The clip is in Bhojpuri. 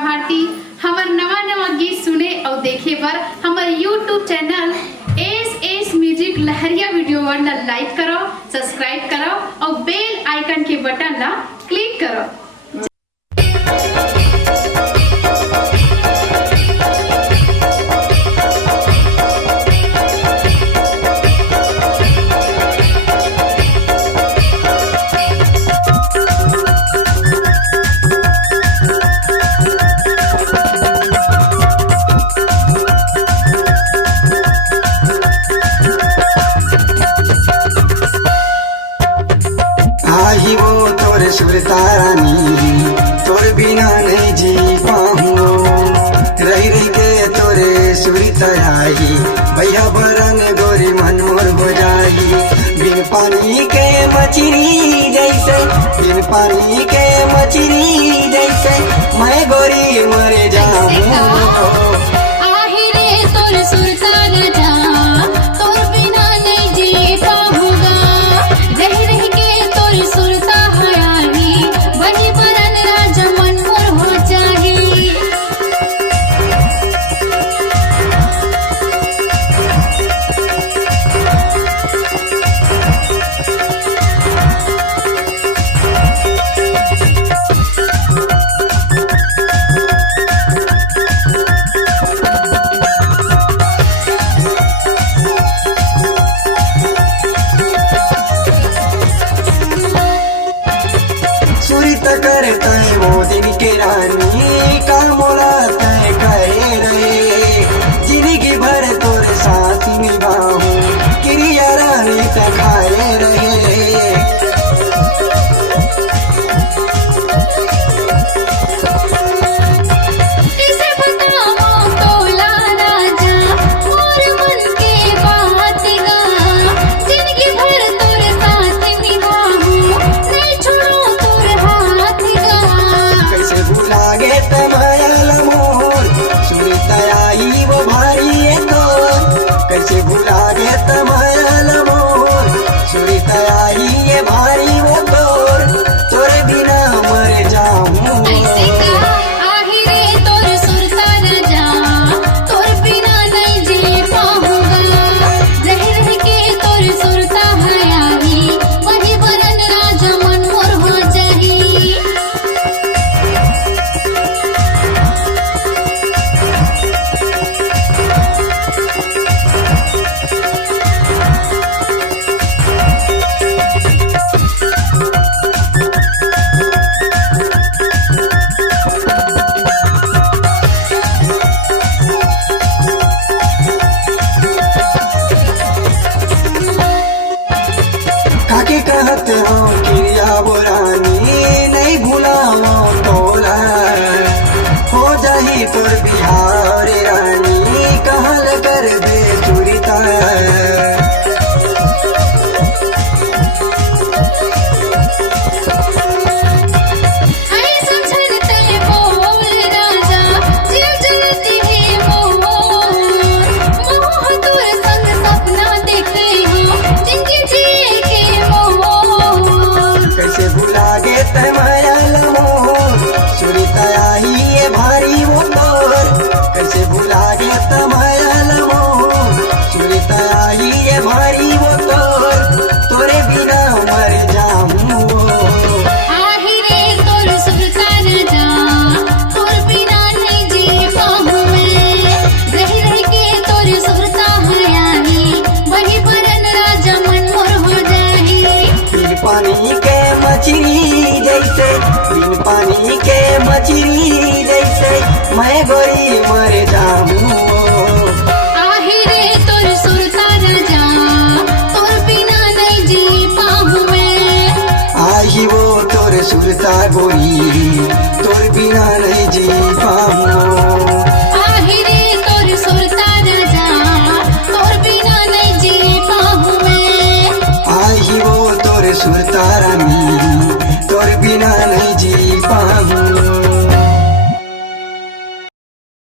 भारती। हमार नवा नवा गीत सुने और देखे पर हमारे YouTube चैनल एस म्यूजिक लहरिया वीडियो वन लाइक करो, सब्सक्राइब करो और बेल आइकन के बटन ला क्लिक करो। आई वो तोर सुरतारानी, तोर बिना नहीं जी पाऊँ। रही रही के तोरे सुरत आई, भैया बरन गोरी मन मोर हो जाई। बिन पानी के मछली जैसे, बिन पानी के मछली जैसे मैं गोरी मर जाऊँ। सुरित करता है वो दिन के रानी का मोला तय करे रहे। जिंदगी भर तोरे साथ निभाऊं, क्रिया रानी तय खाए रहे। कैसे भुला गे तमल मोर, सुरत आई ये भारी वो तोर, तोरे बिना मर जाऊँ। काके कहते हो क्रिया बुरानी, नहीं भुलाओ तोला। हो जाही तोर बिहार रानी, कहल कर दे सुरिता। सुरत आई ये भारी वो तोर, कैसे भुला गया तमयल मोर। सुरत आई ये भारी वो तोर, तोरे बिना मर जाऊँ। पानी के मछली जैसे, बिन पानी के मछली जैसे मैं गोरी मर जाऊँ।